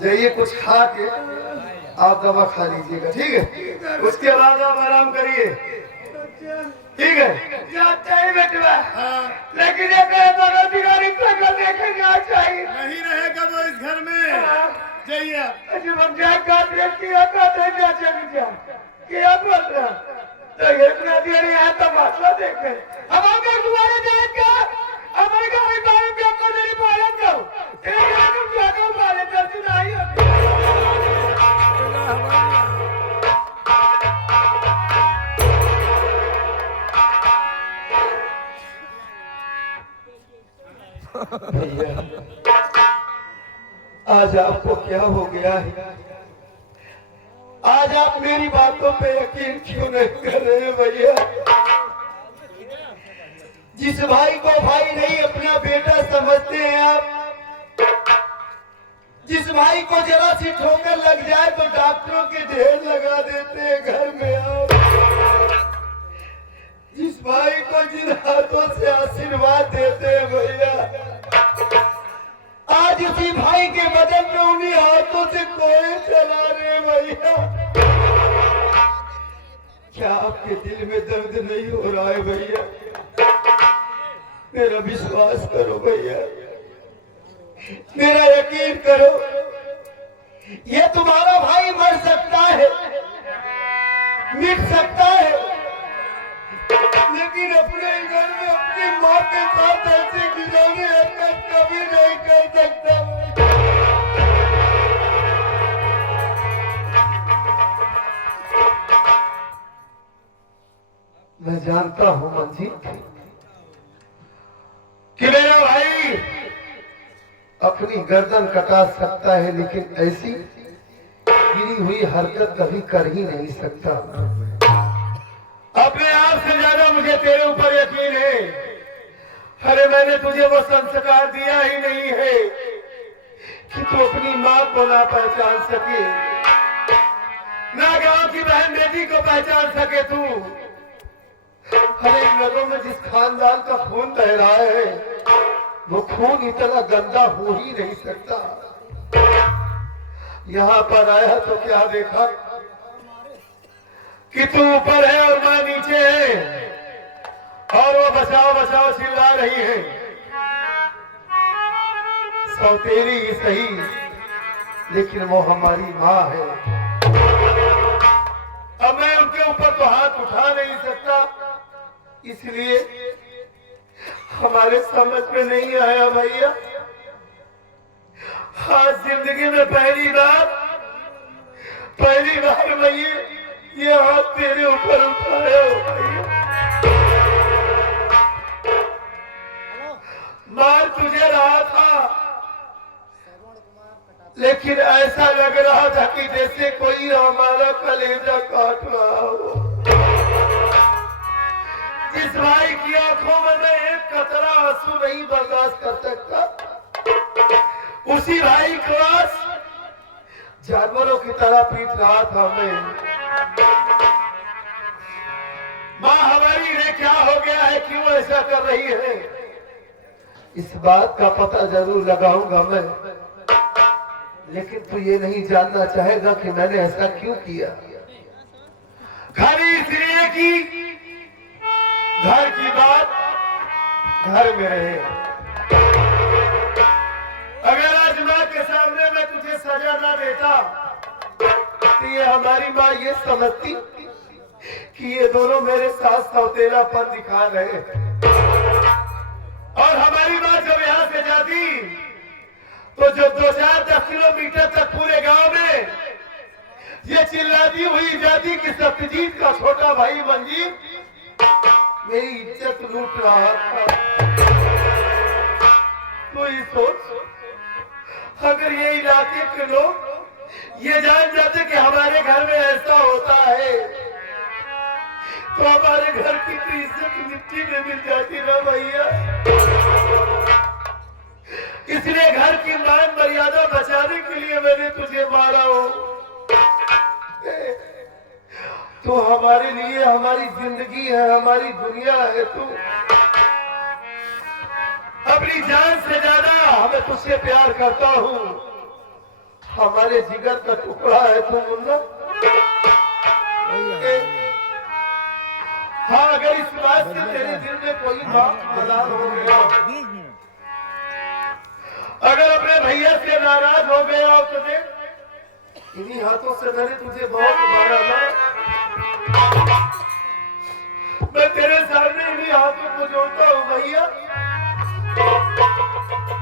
जाइए कुछ खा के आप दवा खा लीजिएगा, ठीक है? उसके बाद आप आराम करिए, ठीक है? जाते ही बेटवा, हाँ, लेकिन एक बेरोजगारी का देखे ना चाहिए। नहीं रहेगा वो इस घर में। जाइए आप। जब हम क्या कर रहे किया कर रहे क्या चल गया क्या बोल रहा तो एक ना दिया है तो मसला देखे हम आगे तुम्हारे देख के हमारे घर में बारे में को नहीं बोले तो तेरे घर में क्या कर बोले तो सुनाई भैया आज आपको क्या हो गया है? आज आप मेरी बातों पे यकीन क्यों नहीं कर रहे हैं भैया? जिस भाई को भाई नहीं अपना बेटा समझते हैं आप, जिस भाई को जरा सी ठोकर लग जाए तो डॉक्टरों के ढेर लगा देते हैं घर में आप, जिस भाई को जिन हाथों से आशीर्वाद देते हैं भैया, आज उसी भाई के बदन में उन्हीं हाथों से कोई चला रहे भैया। क्या आपके दिल में दर्द नहीं हो रहा है भैया? मेरा विश्वास करो भैया, मेरा यकीन करो, ये तुम्हारा भाई मर सकता है, मिट सकता है, लेकिन अपने घर में अपनी माँ के साथ ऐसी घिनौनी हरकत कभी नहीं कर सकता। मैं जानता हूँ मंजीत कि मेरा भाई अपनी गर्दन कटा सकता है, लेकिन ऐसी गिरी हुई हरकत कभी कर ही नहीं सकता। अपने आप से ज्यादा मुझे तेरे ऊपर यकीन है। अरे मैंने तुझे वो संस्कार दिया ही नहीं है कि तू अपनी माँ को ना पहचान सके, ना गांव की बहन बेटी को पहचान सके तू। अरे इन लोगों में जिस खानदान का खून बह रहा है वो खून इतना गंदा हो ही नहीं सकता। यहाँ पर आया तो क्या देखा कि तू ऊपर है और मां नीचे है, और वो बचाओ बचाओ चिल्ला रही है। सौतेली ही सही, लेकिन वो हमारी माँ है। अब मैं उनके ऊपर तो हाथ उठा नहीं सकता, इसलिए हमारे समझ में नहीं आया भैया। आज जिंदगी में पहली बार मैं ये हाथ तेरे ऊपर उठाया हो भैया। मार तुझे रहा था, लेकिन ऐसा लग रहा था कि जैसे कोई हमारा कलेजा काट रहा हो। जिस भाई की आंखों में मैं एक कतरा आंसू नहीं बर्दाश्त कर सकता, उसी भाई को आज जानवरों की तरह पीट रहा था मैं। माँ हमारी ने क्या हो गया है, क्यों ऐसा कर रही है, इस बात का पता जरूर लगाऊंगा मैं, लेकिन तू ये नहीं जानना चाहेगा कि मैंने ऐसा क्यों किया। खाली इसलिए कि घर की बात घर में रहे। अगर आज माँ के सामने मैं तुझे सजा ना देता तो ये हमारी माँ ये समझती कि ये दोनों मेरे साथ सौतेलापन दिखा रहे हैं। और हमारी माँ जब यहाँ से जाती तो जो 2-4-10 किलोमीटर तक पूरे गांव में ये चिल्लाती हुई जाती कि सत्यजीत का छोटा भाई मंजीत मेरी इज्जत लूट रहा था। तो ये सोच, अगर ये इलाके के लोग ये जान जाते कि हमारे घर में ऐसा होता है तो हमारे घर की तो इज्जत मिट्टी में मिल जाती ना भैया। इसलिए घर की मान मर्यादा बचाने के लिए मैंने तुझे मारा हो। तो हमारे लिए हमारी जिंदगी है, हमारी दुनिया है। तू अपनी जान से ज्यादा मैं तुझसे प्यार करता हूँ। हमारे जिगर का टुकड़ा है तू मुन्ना। हाँ, अगर इस बात से तेरे दिल में कोई बात मलाल हो गया, अगर अपने भैया से नाराज हो गया हो तो देख, इन्हीं हाथों से मैंने तुझे बहुत मारा ना। मैं तेरे सामने इन्हीं हाथों को जोड़ता हूँ भैया,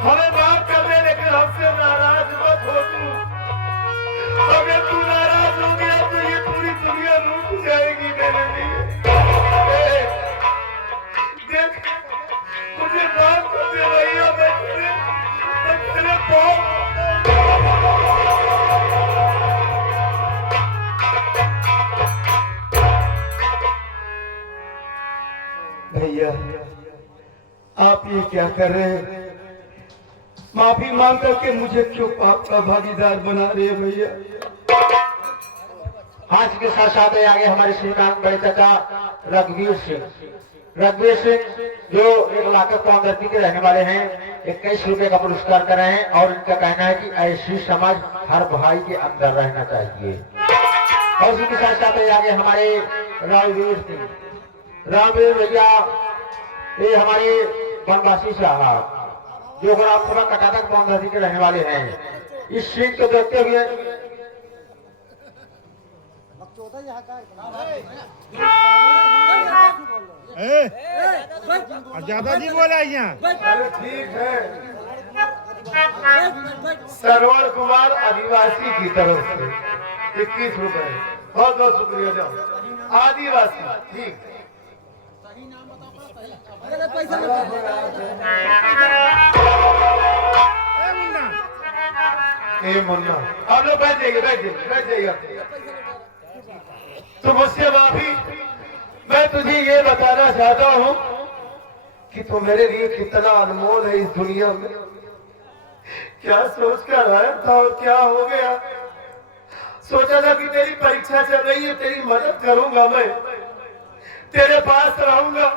हमें माफ कर दे, लेकिन हमसे नाराज मत हो तू। अगर तू नाराज हो गया तो ये पूरी दुनिया लूट जाएगी मेरे लिए। देख, मुझे माफ कर दे भैया, मैं तेरे पाँव भैया, आप ये क्या कर रहे हैं? माफी मांग करके मुझे क्यों पाप का भागीदार बना रहे हैं भैया? आज के साथ साथ आगे हमारे श्रीकांत बड़े चाचा रघुवीर सिंह जो 1 लाख धरती के रहने वाले हैं, 21 रुपए का पुरस्कार कर रहे हैं। और इनका कहना है कि ऐसी समझ हर भाई के अंदर रहना चाहिए। और इसी के साथ साथ आगे हमारे रामवीर भैया, ये हमारे वनवासी साहब जो गुलाबपुरा कटातक धरती के रहने वाले हैं, इस सीन को देखते हुए ज्यादा जी बोला यहाँ। अरे ठीक है, सरवण कुमार आदिवासी की तरफ से 21 रुपए, बहुत बहुत शुक्रिया। जाओ आदिवासी, ठीक। ए मुन्ना, आप लोग बैठ जाइए, बैठ जाइए। तो मुझसे माफी, मैं तुझे ये बताना चाहता हूँ कि तू मेरे लिए कितना अनमोल है इस दुनिया में। क्या सोच कर आया था और क्या हो गया? सोचा था कि तेरी परीक्षा चल रही है, तेरी मदद करूंगा, मैं तेरे पास रहूंगा,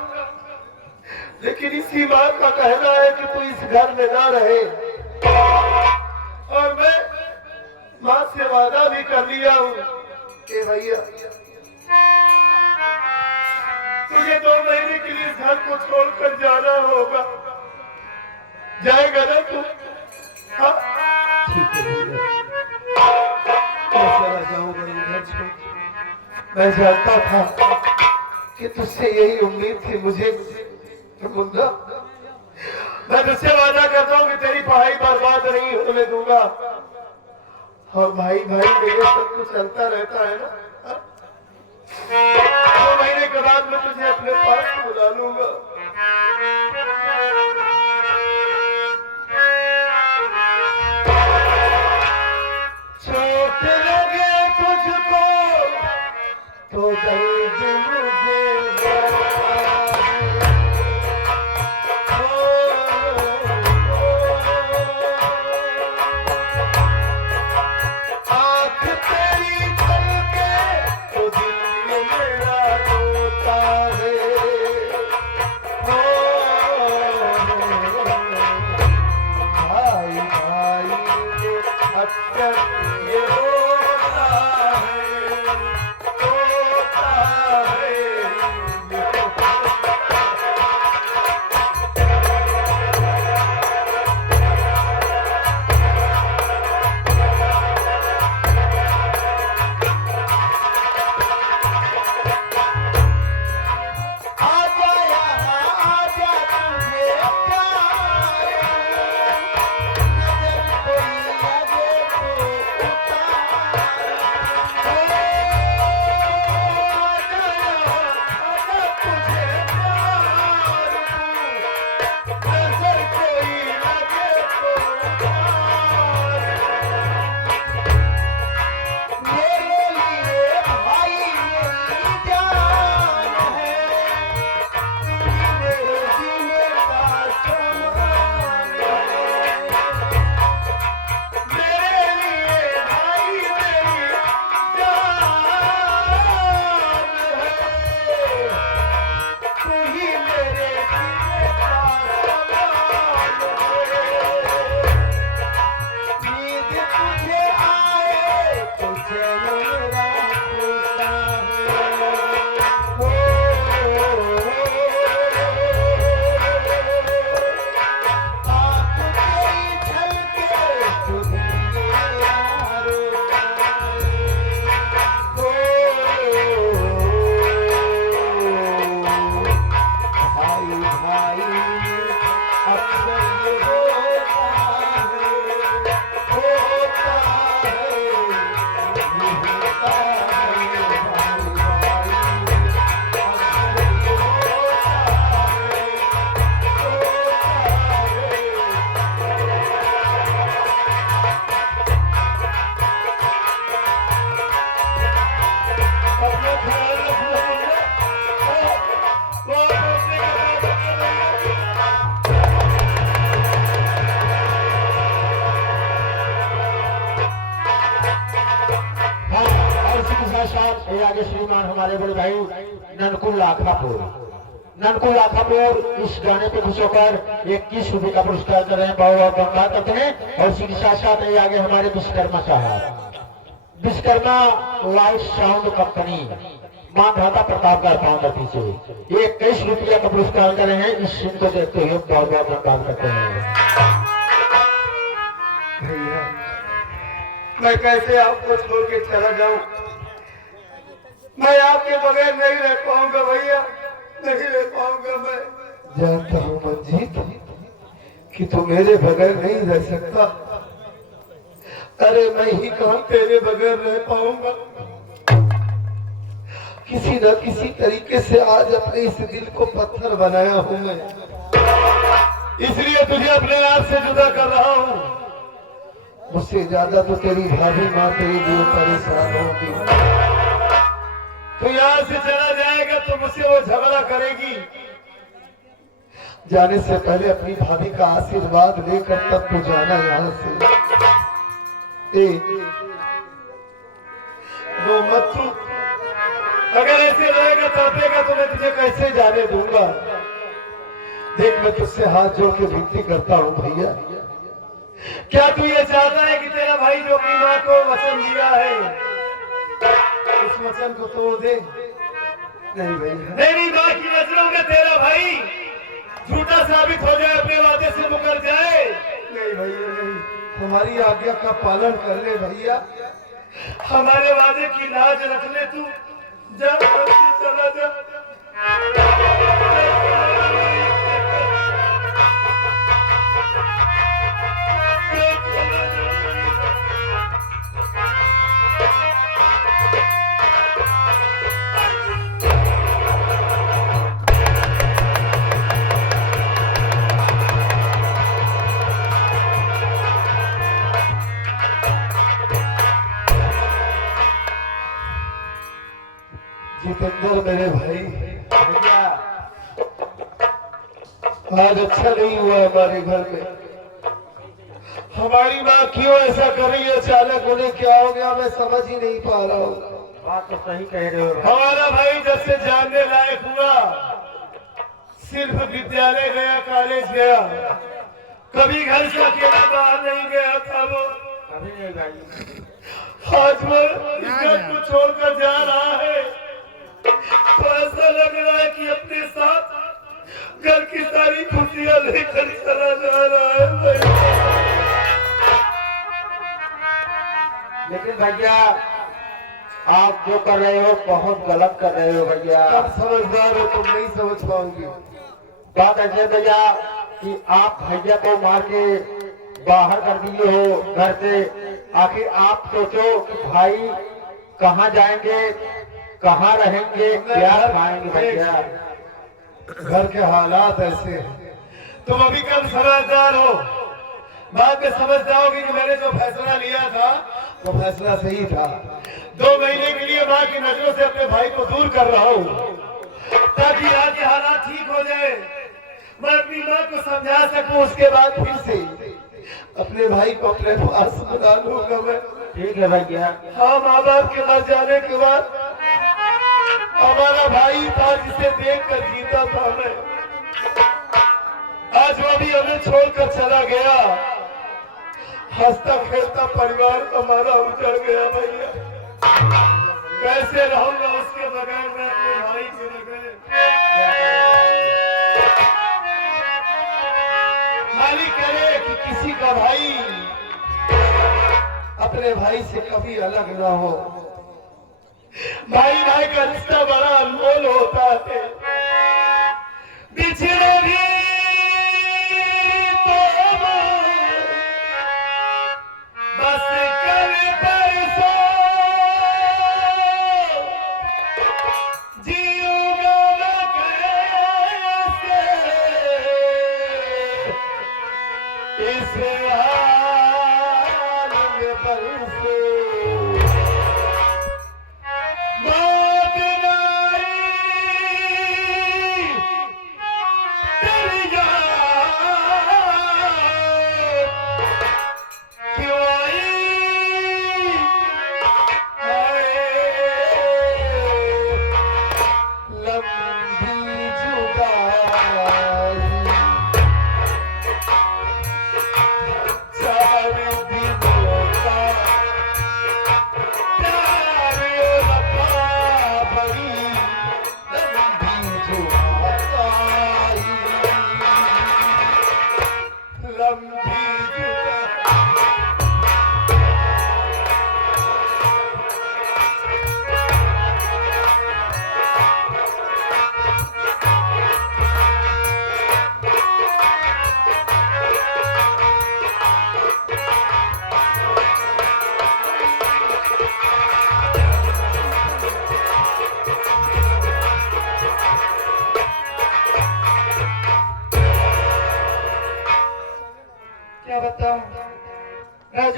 लेकिन इसी माँ का कहना है कि तू इस घर में ना रहे। और मैं माँ से वादा भी कर लिया हूँ कि भैया तुझे 2 महीने के लिए इस घर को छोड़कर जाना होगा। जाएगा ना तू? हाँ ठीक है भैया, मैं चला जाऊंगा घर छोड़। मैं जानता था कि तुझसे यही उम्मीद थी मुझे मुन्ना। मैं तुझसे वादा करता हूँ कि तेरी पढ़ाई बर्बाद नहीं होने दूंगा। और भाई में ये सब कुछ चलता रहता है ना। 2 महीने के बाद मैं तुझे अपने पास बुला लूंगा। चोट लगे तुझको तो दर्द मुझे साथ ये आगे श्रीमान हमारे बड़े भाई ननकुल लाखापुर इस गाने पे खुश होकर 21 रुपए का पुरस्कार कर रहे हैं, बहुत धन्यवाद करते हैं। और इसी के साथ साथ ये आगे हमारे विश्वकर्मा साहब, Vishwakarma light sound company Mandhata Pratapgarh founder पीछे 21 रुपया का पुरस्कार कर रहे हैं। इस सीन को देखते हुए बहुत बहुत धन्यवाद करते हैं। भैया मैं कैसे आपको छोड़ के चला जाऊं? मैं आपके बगैर नहीं रह पाऊंगा भैया, नहीं रह पाऊंगा। मैं जानता हूं मंजीत कि तू मेरे बगैर नहीं रह सकता। अरे मैं ही कहां तेरे बगैर रह पाऊंगा। किसी न किसी तरीके से आज अपने इस दिल को पत्थर बनाया हूं मैं, इसलिए तुझे अपने आप से जुदा कर रहा हूं। मुझसे ज्यादा तो तेरी भाभी माँ तेरे लिए परेशान होगी। तू यहाँ से चला जाएगा तो मुझसे वो झगड़ा करेगी। जाने से पहले अपनी भाभी का आशीर्वाद लेकर तब तू जाना यहाँ से। वो मत तू, अगर ऐसे रहेगा तड़पेगा तो मैं तुझे कैसे जाने दूंगा। देख मैं तुझसे हाथ जोड़ के विनती करता हूँ भैया, क्या तू ये चाहता है कि तेरा भाई जो अपनी माँ को वचन दिया है उस वचन को तोड़ दे? नहीं भैया, मेरी माँ की नजरों में तेरा भाई झूठा साबित हो जाए, अपने वादे से मुकर जाए। नहीं भैया नहीं, हमारी आज्ञा का पालन कर ले भैया, हमारे वादे की लाज रख ले। तू जा, चला जा। जितेंद्र मेरे भाई, आज अच्छा नहीं हुआ हमारे घर में। हमारी माँ क्यों ऐसा कर रही है अचानक, उन्हें क्या हो गया मैं समझ ही नहीं पा रहा हूँ। बात तो सही कह रहे हो। हमारा भाई जब से जानने लायक हुआ सिर्फ विद्यालय गया, कॉलेज गया, कभी घर से अकेला बाहर नहीं गया था वो। कभी नहीं भाई। आज वो इस घर को छोड़कर जा रहा है तो ऐसा लग रहा है कि अपने साथ घर की सारी खुशियां लेकर चला जा रहा है भाई। लेकिन भैया आप जो कर रहे हो बहुत गलत कर रहे हो भैया। आप समझदार हो, तुम नहीं समझ पाओगे। बात ऐसे भैया कि आप भैया को मार के बाहर कर दिए हो घर से। आखिर आप सोचो कि भाई कहाँ जाएंगे, कहाँ रहेंगे, क्या खाएंगे भैया। घर के हालात ऐसे हैं। तुम अभी कम समझदार हो, बाद में समझ जाओगे कि मैंने जो फैसला लिया था वो फैसला सही था। 2 महीने के लिए माँ की नजरों से अपने भाई को दूर कर रहा हूँ ताकि यहाँ के हालात ठीक हो जाए, मैं अपनी माँ को समझा सकूं, उसके बाद फिर से अपने भाई को अपने पास बुला लूंगा मैं। ठीक है भैया। हाँ, माँ बाप के मर जाने के बाद हमारा भाई था जिसे देखकर जीता था मैं, आज वो भी हमें छोड़कर चला गया। हंसता खेलता परिवार हमारा उजड़ गया भैया। कैसे रहूंगा उसके बगैर मैं अपने भाई के बगैर। मालिक करे कि किसी का भाई अपने भाई से कभी अलग ना हो। भाई भाई का रिश्ता बड़ा अनमोल होता है। बिछड़े भी तो बस कर परसों जीऊंगा मैं कैसे इस हाल में बरसों।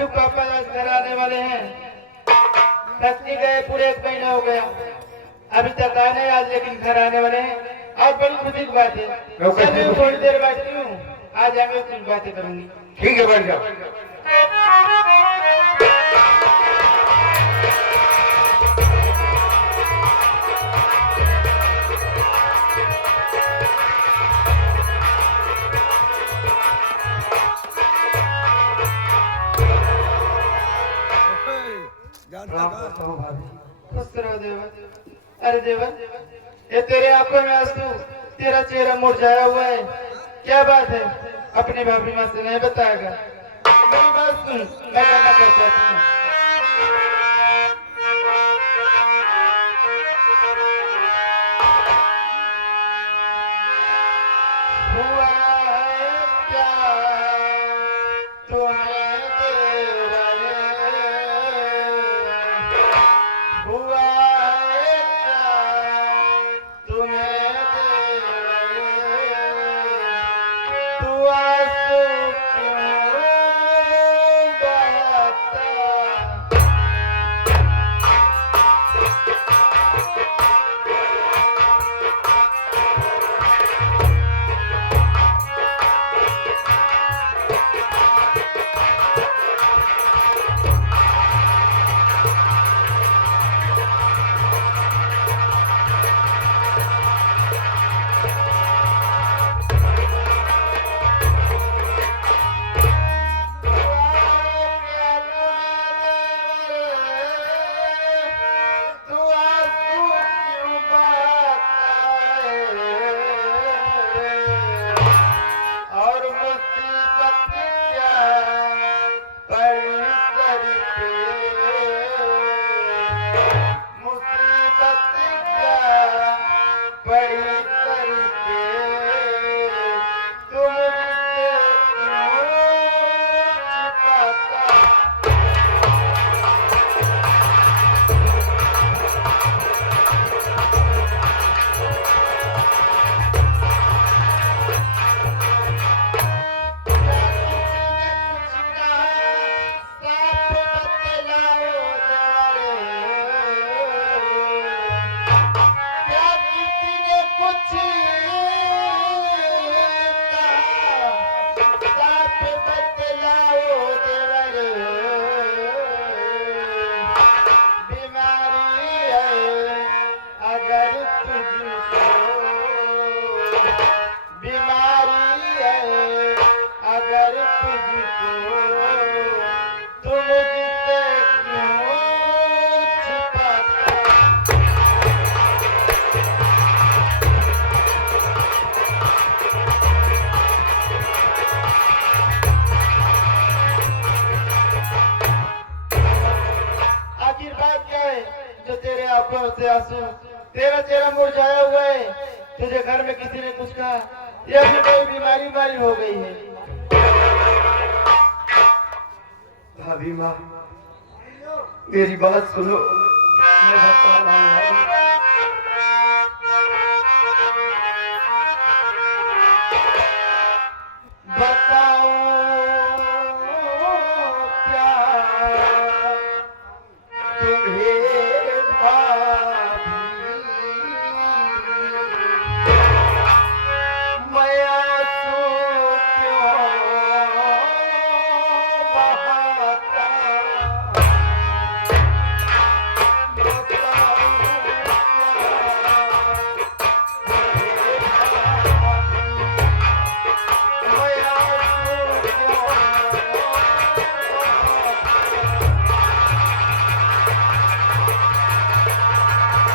अशोक पापा आज घर आने वाले हैं। फैक्ट्री गए पूरे 1 महीना हो गया, अभी तक आने आज, लेकिन घर आने वाले हैं। आज बड़ी खुशी की बात है। चलिए थोड़ी देर बैठती हूँ, आज आगे कुछ बातें करूंगी। ठीक है, बैठ जाओ। खुश रहो देवर। अरे देवर, ये तेरे आंखों में आंसू, तेरा चेहरा मुरझाया हुआ है, क्या बात है? अपनी भाभी माँ से नहीं बताएगा? मेरी बात सुन, मैं करना कर चाहती हूँ। हुआ है क्या तुम्हें देवर? हुआ है क्या तुम्हें देवर? तू आंसू क्यों बहाता? आंखों से आंसू, तेरा चेहरा मुरझाया हुआ है। तुझे घर में किसी ने कुछ कहा या फिर कोई बीमारी वाली हो गई है? भाभी माँ, मेरी बात सुनो, मैं बता रहा हूँ। बताओ क्या